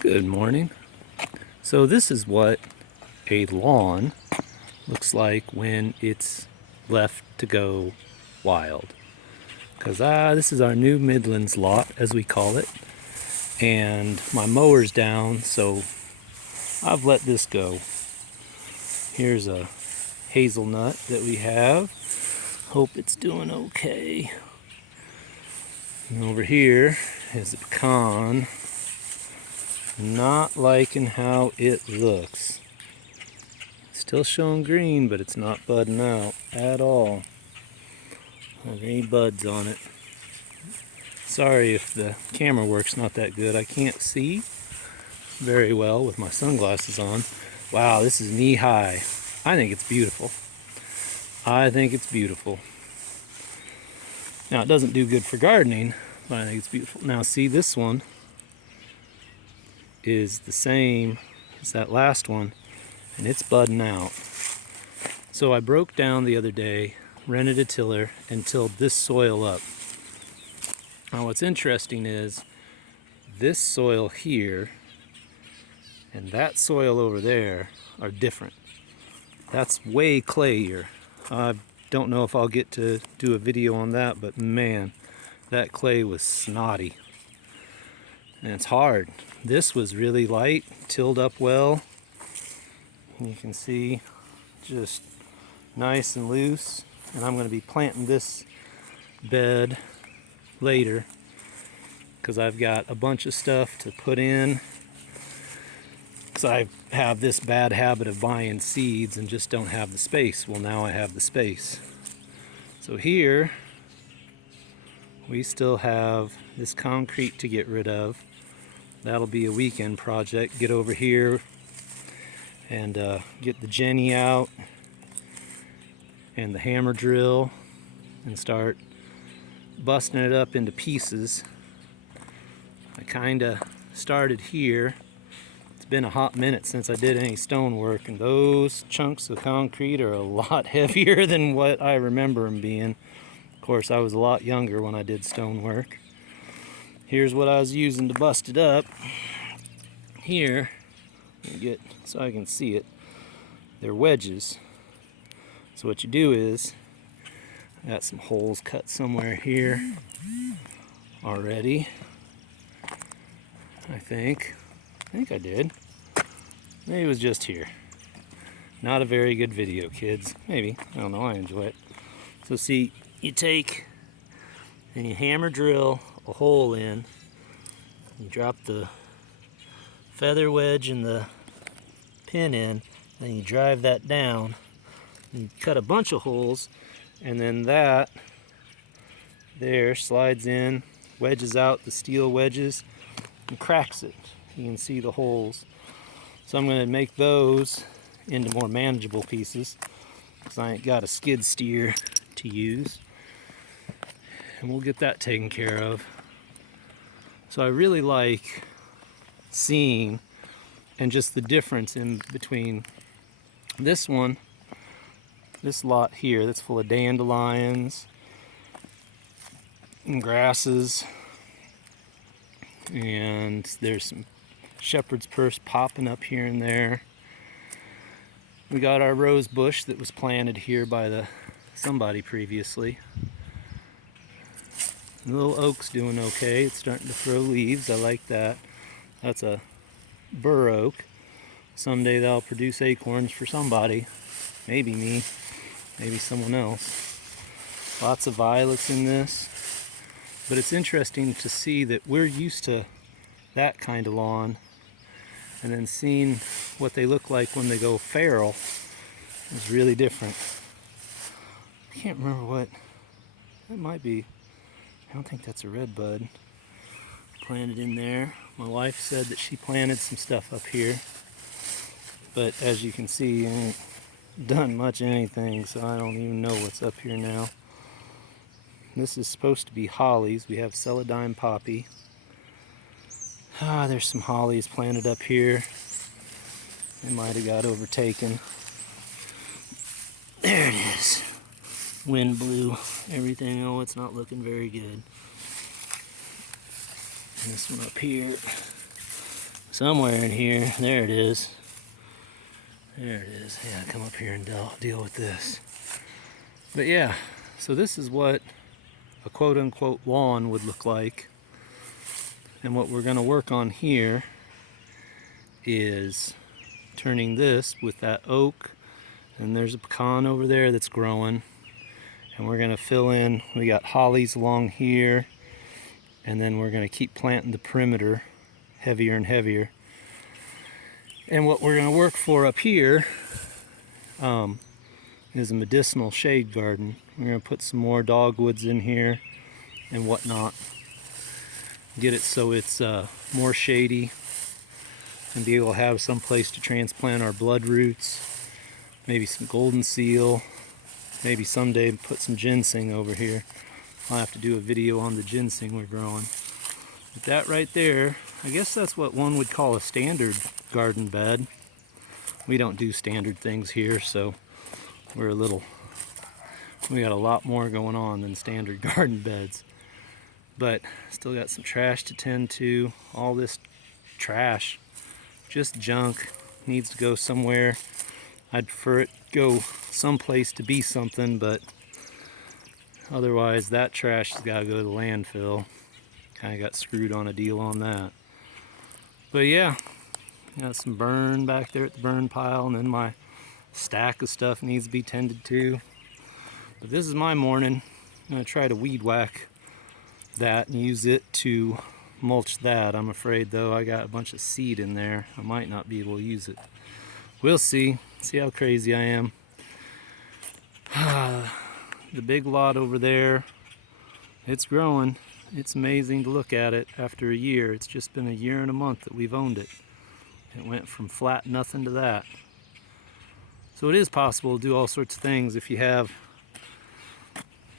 Good morning. So this is what a lawn looks like when it's left to go wild. Because this is our new Midlands lot, as we call it. And my mower's down, so I've let this go. Here's a hazelnut that we have. Hope it's doing okay. And over here is a pecan. Not liking how it looks. Still showing green, but it's not budding out at all. Don't have any buds on it. Sorry if the camera work's not that good. I can't see very well with my sunglasses on. Wow, this is knee high. I think it's beautiful. I think it's beautiful. Now, it doesn't do good for gardening, but I think it's beautiful. Now, see, this one is the same as that last one, and it's budding out. So I broke down the other day, rented a tiller, and tilled this soil up. Now what's interesting is this soil here and that soil over there are different. That's way clayier. I don't know if I'll get to do a video on that, but man, that clay was snotty. And it's hard. This was really light, tilled up well. You can see just nice and loose. And I'm going to be planting this bed later because I've got a bunch of stuff to put in. Because I have this bad habit of buying seeds and just don't have the space. Well, now I have the space. So here we still have this concrete to get rid of. That'll be a weekend project. Get over here and get the Jenny out and the hammer drill and start busting it up into pieces. I kind of started here. It's been a hot minute since I did any stonework, and those chunks of concrete are a lot heavier than what I remember them being. Of course, I was a lot younger when I did stonework. Here's what I was using to bust it up. Here, get so I can see it. They're wedges. So what you do is, I got some holes cut somewhere here already. I think I did. Maybe it was just here. Not a very good video, kids. Maybe, I don't know, I enjoy it. So see, you take and you hammer drill a hole in. You drop the feather wedge and the pin in, then you drive that down. And you cut a bunch of holes, and then that there slides in, wedges out the steel wedges, and cracks it. You can see the holes. So I'm going to make those into more manageable pieces because I ain't got a skid steer to use. And we'll get that taken care of. So I really like seeing and just the difference in between this one, this lot here that's full of dandelions and grasses, and there's some shepherd's purse popping up here and there. We got our rose bush that was planted here by somebody previously. The little oak's doing okay. It's starting to throw leaves. I like that. That's a bur oak. Someday that'll produce acorns for somebody. Maybe me, maybe someone else. Lots of violets in this. But it's interesting to see that we're used to that kind of lawn, and then seeing what they look like when they go feral is really different. I can't remember what that might be. I don't think that's a red bud planted in there. My wife said that she planted some stuff up here, but as you can see, I ain't done much anything, so I don't even know what's up here now. This is supposed to be hollies. We have celandine poppy. There's some hollies planted up here. They might have got overtaken. There it is. Wind blew everything. Oh, it's not looking very good. And this one up here somewhere in here. There it is. There it is. Yeah, come up here and deal with this. But yeah, so this is what a quote-unquote lawn would look like. And what we're going to work on here is turning this with that oak, and there's a pecan over there that's growing, and we're going to fill in. We got hollies along here, and then we're going to keep planting the perimeter heavier and heavier. And what we're going to work for up here is a medicinal shade garden. We're going to put some more dogwoods in here and whatnot, get it so it's more shady, and be able to have some place to transplant our bloodroots, maybe some golden seal, maybe someday put some ginseng over here. I'll have to do a video on the ginseng we're growing. But that right there, I guess that's what one would call a standard garden bed. We don't do standard things here, so we got a lot more going on than standard garden beds. But still got some trash to tend to. All this trash, just junk, needs to go somewhere. I'd prefer it go someplace to be something, but otherwise that trash has got to go to the landfill. Kind of got screwed on a deal on that. But yeah, got some burn back there at the burn pile, and then my stack of stuff needs to be tended to. But this is my morning. I'm going to try to weed whack that and use it to mulch that. I'm afraid though I got a bunch of seed in there. I might not be able to use it. We'll see. See how crazy I am. The big lot over there, it's growing. It's amazing to look at it after a year. It's just been a year and a month that we've owned it. It went from flat nothing to that. So it is possible to do all sorts of things if you have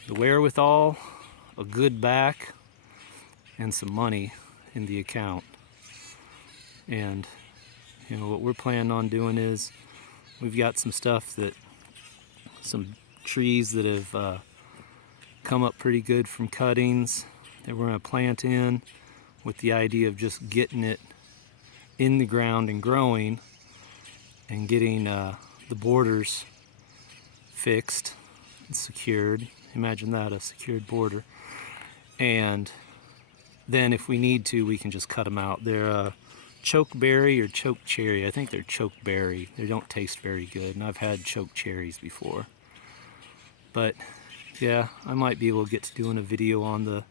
the wherewithal, a good back, and some money in the account. And you know what we're planning on doing is we've got some trees that have come up pretty good from cuttings that we're going to plant in, with the idea of just getting it in the ground and growing, and getting the borders fixed and secured. Imagine that, a secured border. And then if we need to, we can just cut them out. They're chokeberry or choke cherry. I think they're chokeberry. They don't taste very good, and I've had choke cherries before. But yeah, I might be able to get to doing a video on the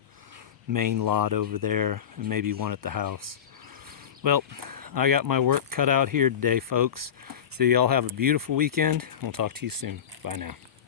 main lot over there, and maybe one at the house. Well, I got my work cut out here today, folks. So y'all have a beautiful weekend. We'll talk to you soon. Bye now.